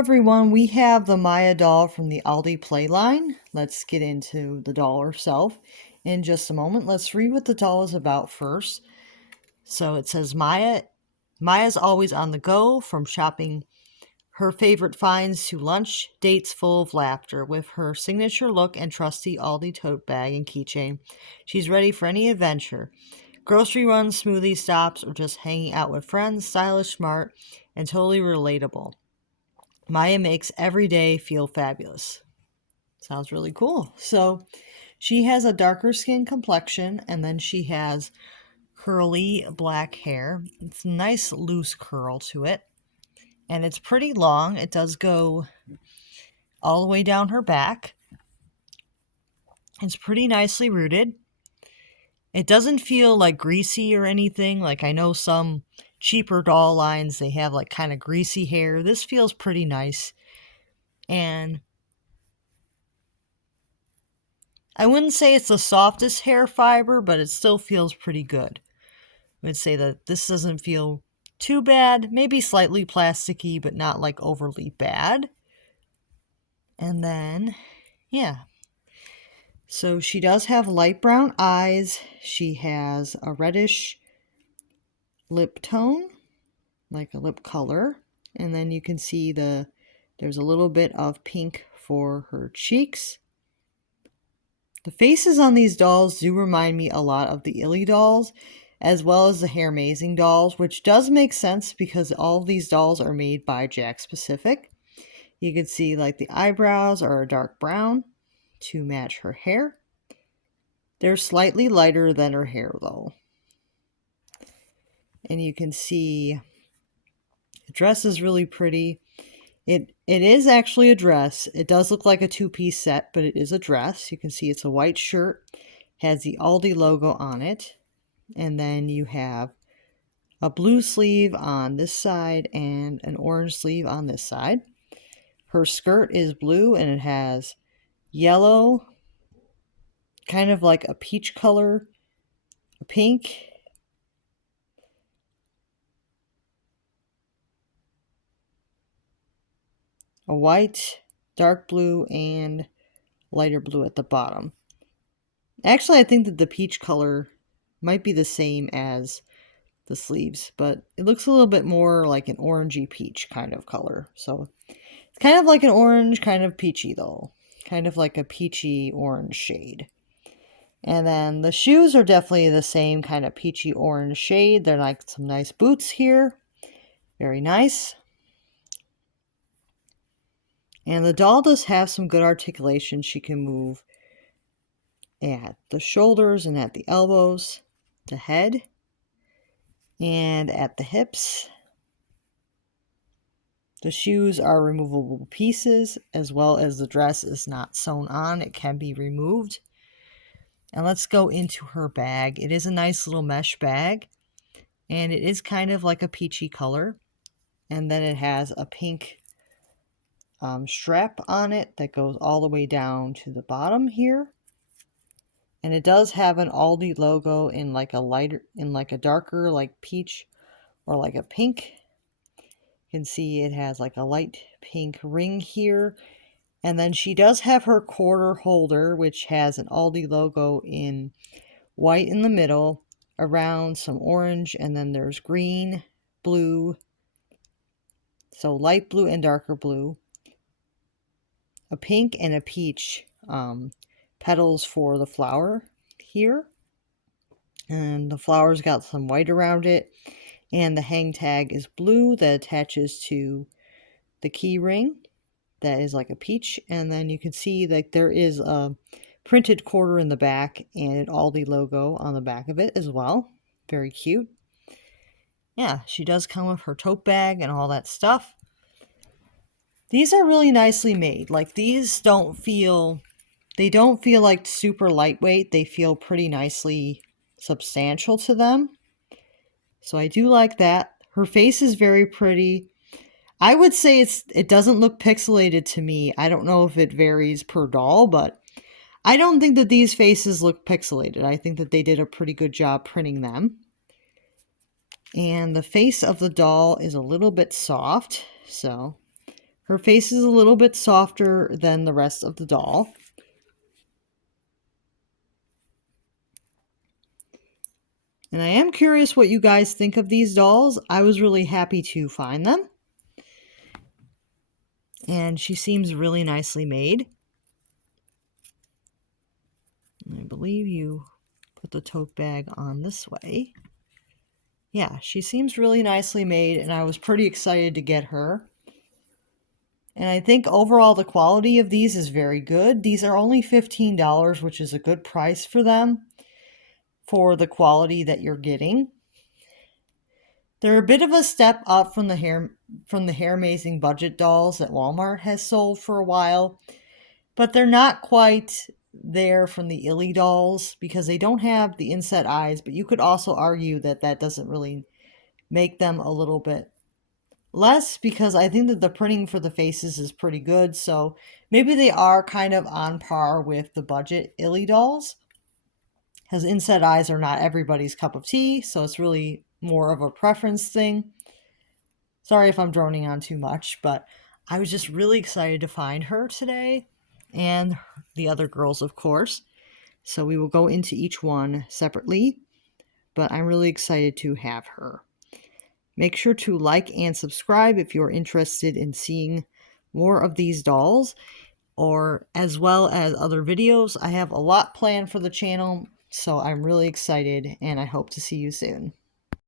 everyone, we have the Maya doll from the Aldi play line. Let's get into the doll herself in just a moment. Let's read what the doll is about first. So it says Maya's always on the go, from shopping her favorite finds to lunch dates full of laughter. With her signature look and trusty Aldi tote bag and keychain, she's ready for any adventure. Grocery runs, smoothie stops, or just hanging out with friends. Stylish, smart, and totally relatable. Maya makes every day feel fabulous. Sounds really cool. So she has a darker skin complexion, and then she has curly black hair. It's a nice loose curl to it, and it's pretty long. It does go all the way down her back. It's pretty nicely rooted. It doesn't feel like greasy or anything. Like, I know some cheaper doll lines, they have like kind of greasy hair. This feels pretty nice. And I wouldn't say it's the softest hair fiber, but it still feels pretty good. I would say that this doesn't feel too bad. Maybe slightly plasticky, but not like overly bad. And then, yeah. So she does have light brown eyes. She has a reddish lip tone, like a lip color. And then you can see there's a little bit of pink for her cheeks. The faces on these dolls do remind me a lot of the Illy dolls, as well as the Hair Amazing dolls, which does make sense because all of these dolls are made by Jakks Pacific. You can see like the eyebrows are a dark brown to match her hair. They're slightly lighter than her hair though. And you can see the dress is really pretty. It is actually a dress. It does look like a two-piece set, but it is a dress. You can see it's a white shirt, has the Aldi logo on it, and then you have a blue sleeve on this side and an orange sleeve on this side. Her skirt is blue and it has yellow, kind of like a peach color, a pink, a white, dark blue, and lighter blue at the bottom. Actually, I think that the peach color might be the same as the sleeves, but it looks a little bit more like an orangey peach kind of color. So it's kind of like an orange, kind of peachy though. Kind of like a peachy orange shade. And then the shoes are definitely the same kind of peachy orange shade. They're like some nice boots here. Very nice. And the doll does have some good articulation. She can move at the shoulders and at the elbows, the head, and at the hips. The shoes are removable pieces, as well as the dress is not sewn on. It can be removed. And let's go into her bag. It is a nice little mesh bag, and it is kind of like a peachy color. And then it has a pink strap on it that goes all the way down to the bottom here. And it does have an Aldi logo in like a darker, like peach or like a pink. You can see it has like a light pink ring here. And then she does have her quarter holder, which has an Aldi logo in white in the middle, around some orange, and then there's green, blue, so light blue and darker blue, a pink and a peach petals for the flower here. And the flower's got some white around it. And the hang tag is blue that attaches to the key ring. That is like a peach. And then you can see that there is a printed quarter in the back and an Aldi logo on the back of it as well. Very cute. Yeah, she does come with her tote bag and all that stuff. These are really nicely made. Like, these don't feel like super lightweight. They feel pretty nicely substantial to them. So I do like that. Her face is very pretty. I would say it doesn't look pixelated to me. I don't know if it varies per doll, but I don't think that these faces look pixelated. I think that they did a pretty good job printing them. And the face of the doll is a little bit soft, so Her face is a little bit softer than the rest of the doll. And I am curious what you guys think of these dolls. I was really happy to find them. And she seems really nicely made. I believe you put the tote bag on this way. Yeah, she seems really nicely made, and I was pretty excited to get her. And I think overall the quality of these is very good. These are only $15, which is a good price for them for the quality that you're getting. They're a bit of a step up from the Hair Amazing budget dolls that Walmart has sold for a while, but they're not quite there from the Illy dolls because they don't have the inset eyes, but you could also argue that that doesn't really make them a little bit less because I think that the printing for the faces is pretty good, so maybe they are kind of on par with the budget Illy dolls, because inset eyes are not everybody's cup of tea, so it's really more of a preference thing. Sorry if I'm droning on too much, but I was just really excited to find her today, and the other girls, of course. So we will go into each one separately, but I'm really excited to have her. Make sure to like and subscribe if you're interested in seeing more of these dolls, or as well as other videos. I have a lot planned for the channel, so I'm really excited, and I hope to see you soon.